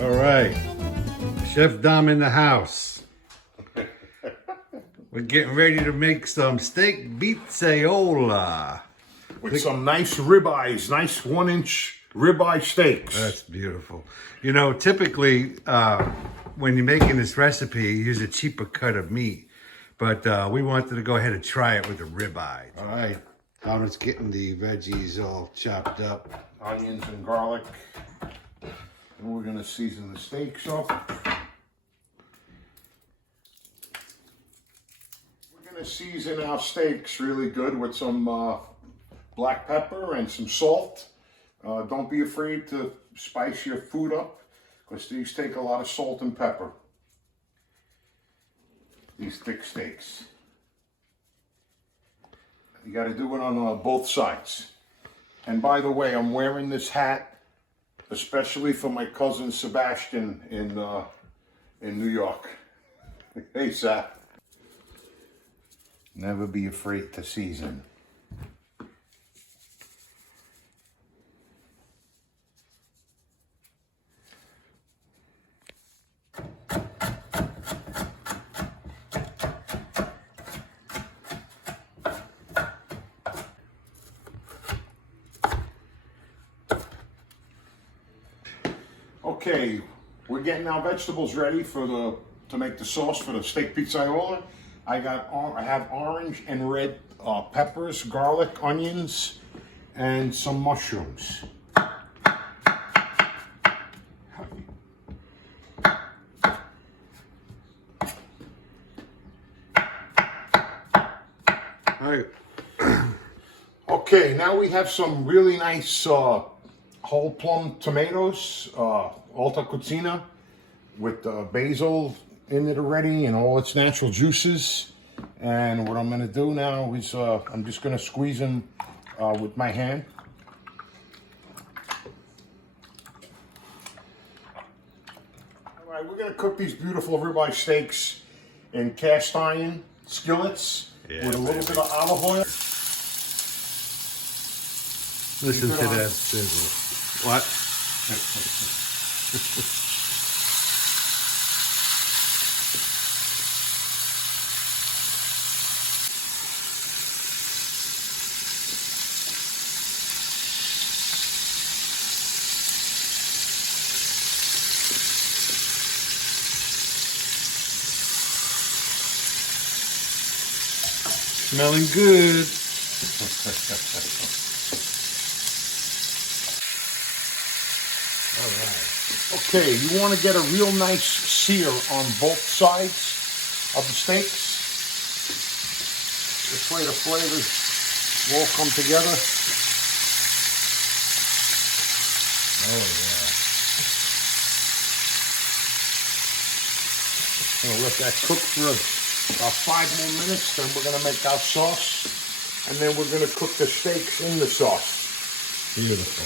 All right, Chef Dom in the house. We're getting ready to make some steak pizzaiola. With some nice ribeyes, nice 1-inch ribeye steaks. That's beautiful. You know, typically when you're making this recipe, you use a cheaper cut of meat. But we wanted to go ahead and try it with a ribeye. All right, Dom's getting the veggies all chopped up. Onions and garlic. And we're gonna season the steaks up. We're gonna season our steaks really good with some black pepper and some salt. Don't be afraid to spice your food up because these take a lot of salt and pepper. These thick steaks. You got to do it on both sides. And by the way, I'm wearing this hat especially for my cousin Sebastian in New York. Hey, Sap. Never be afraid to season. Okay, we're getting our vegetables ready to make the sauce for the steak pizzaiola. I have orange and red peppers, garlic, onions, and some mushrooms. All right. Okay, now we have some really nice whole plum tomatoes, alta cucina, with basil in it already and all its natural juices. And what I'm going to do now is I'm just going to squeeze them with my hand. All right, we're going to cook these beautiful ribeye steaks in cast iron skillets with a little bit of olive oil. Listen to that sizzle. What? Smelling good. All right. Okay, you want to get a real nice sear on both sides of the steaks. This way the flavors will all come together. Oh yeah. Gonna let that cook for about 5 more minutes, then we're gonna make our sauce, and then we're gonna cook the steaks in the sauce. Beautiful.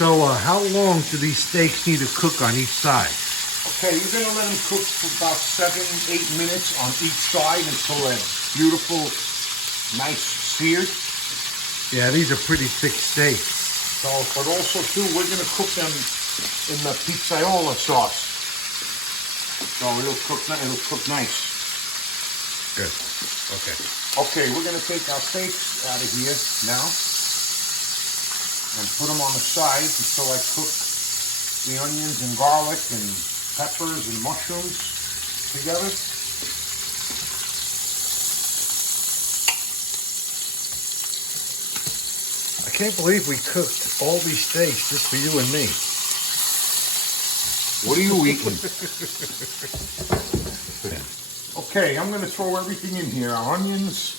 So how long do these steaks need to cook on each side? Okay, you're gonna let them cook for about 7-8 minutes on each side until they're beautiful, nice seared. Yeah, these are pretty thick steaks. So, but also too, we're gonna cook them in the pizzaiola sauce. So it'll cook nice. Good. Okay. Okay, we're gonna take our steaks out of here now and put them on the side until I cook the onions and garlic and peppers and mushrooms together. I can't believe we cooked all these steaks just for you and me. What are you eating? Okay, I'm going to throw everything in here. Onions,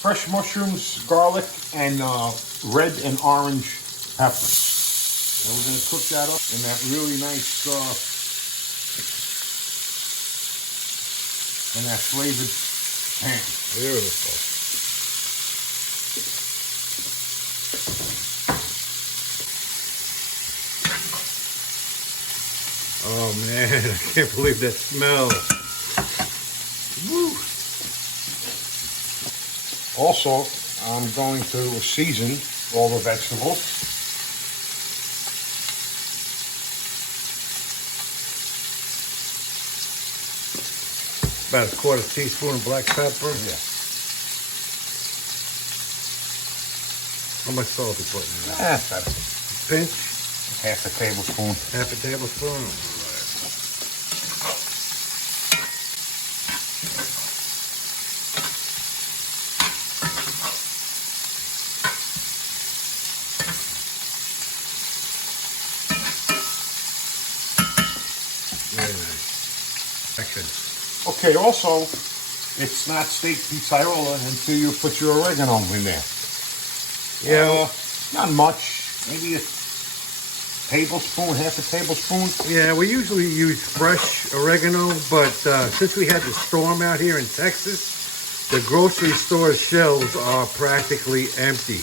fresh mushrooms, garlic, and red and orange peppers. And we're going to cook that up in that really nice in that flavored pan. Beautiful. Oh man, I can't believe that smell. Woo. Also, I'm going to season all the vegetables. About a quarter teaspoon of black pepper. Yeah. How much salt are you putting in there? That's Pinch? half a tablespoon. Half a tablespoon. Very nice. Action. Okay, also, it's not steak pizzaiola until you put your oregano in there. Yeah. Not much. Maybe a tablespoon, half a tablespoon. Yeah, we usually use fresh oregano, but since we had the storm out here in Texas, the grocery store shelves are practically empty.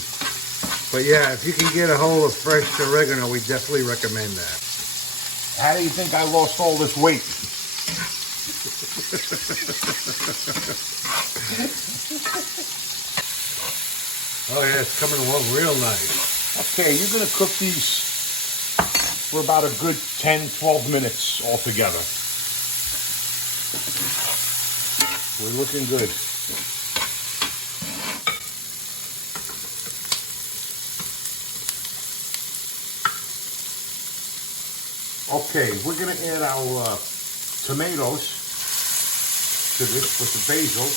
But yeah, if you can get a hold of fresh oregano, we definitely recommend that. How do you think I lost all this weight? Oh yeah, it's coming along real nice. Okay, you're going to cook these for about a good 10, 12 minutes altogether. We're looking good. Okay, we're going to add our tomatoes to this with the basil.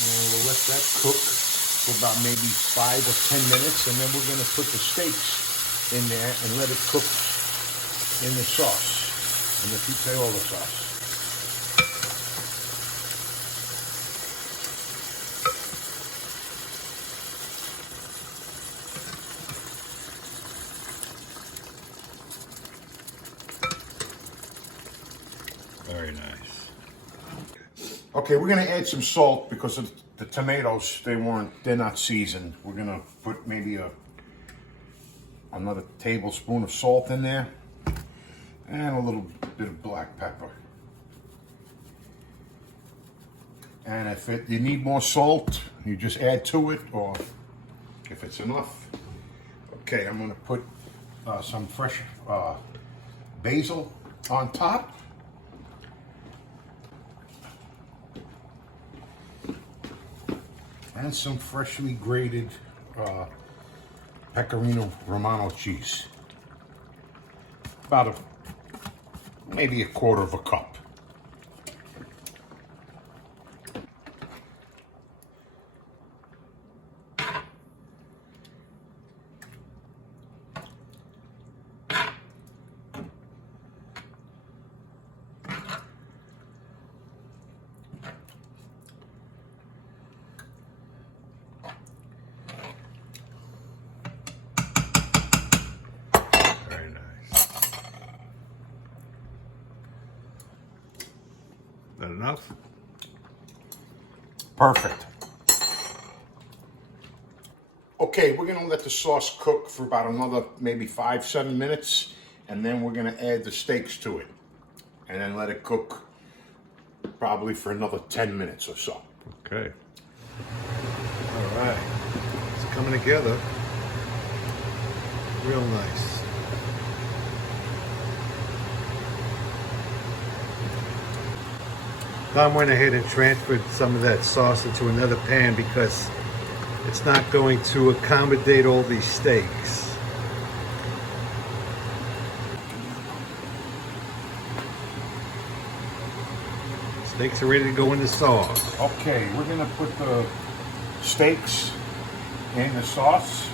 And we'll let that cook for about maybe 5 or 10 minutes, and then we're going to put the steaks in there and let it cook in the sauce, in the pizzaiola sauce. Very nice. Okay, we're going to add some salt because of the tomatoes. They're not seasoned. We're going to put maybe another tablespoon of salt in there and a little bit of black pepper. And if you need more salt, you just add to it, or if it's enough. Okay, I'm going to put some fresh basil on top. And some freshly grated Pecorino Romano cheese. About maybe a quarter of a cup. Very nice. That enough? Perfect. Okay, we're gonna let the sauce cook for about another maybe 5-7 minutes, and then we're gonna add the steaks to it. And then let it cook probably for another 10 minutes or so. Okay. All right. It's coming together. Real nice. Tom went ahead and transferred some of that sauce into another pan because it's not going to accommodate all these steaks. Steaks are ready to go in the sauce. Okay, we're gonna put the steaks in the sauce.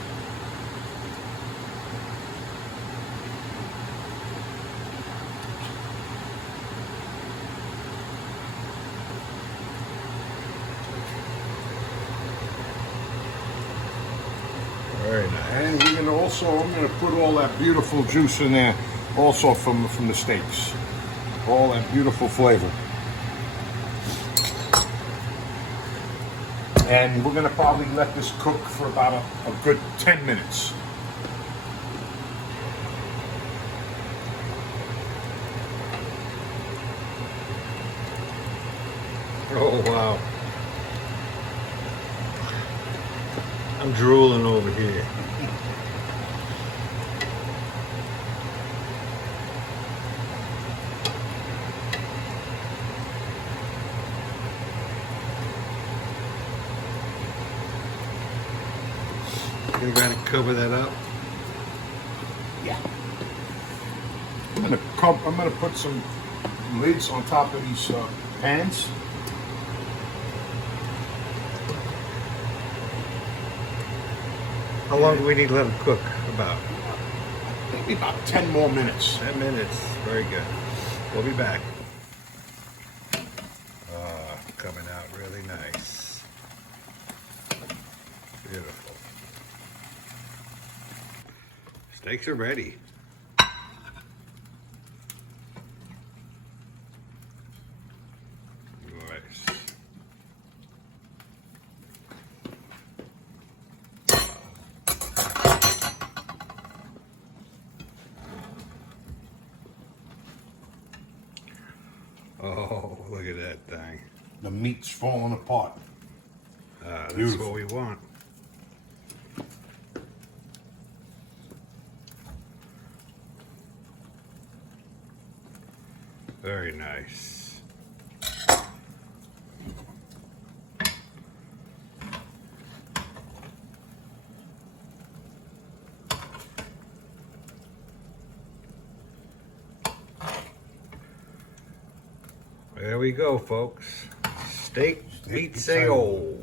Very nice. And we're gonna I'm gonna put all that beautiful juice in there also from the steaks. All that beautiful flavor. And we're gonna probably let this cook for about a good 10 minutes. Oh, wow. I'm drooling over here. You're gonna cover that up? Yeah. I'm gonna put some lids on top of these pans. How long do we need to let them cook? About Maybe about 10 more minutes. 10 minutes. Very good. We'll be back. Coming out really nice. Beautiful. Steaks are ready. Nice. Oh, look at that thing. The meat's falling apart. That's Beautiful. what we want. Very nice. There we go, folks. Steak Pizzaiola.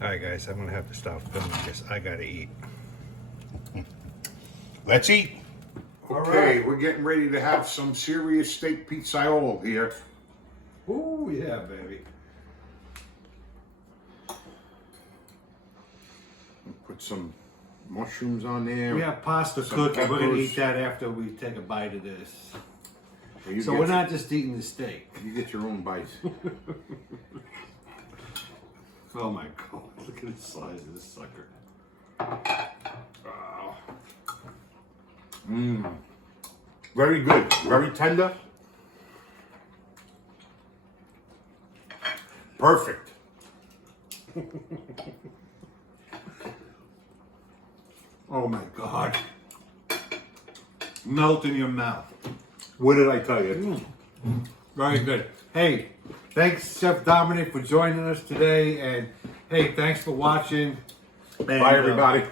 All right, guys, I'm gonna have to stop filming because I gotta eat. Let's eat. All Okay, right. we're getting ready to have some serious steak pizzaiola here. Ooh, yeah, baby. Put some mushrooms on there. We have pasta Some cooking. We're gonna peppers. eat that after we take a bite of this. Well, you So get we're your- not just eating the steak. You get your own bites. Oh my God! Look at the size of this sucker. Very good. Very tender. Perfect. Oh my God! Melt in your mouth. What did I tell you? Very good. Hey, thanks Chef Dominic for joining us today, and hey, thanks for watching. And, Bye, everybody.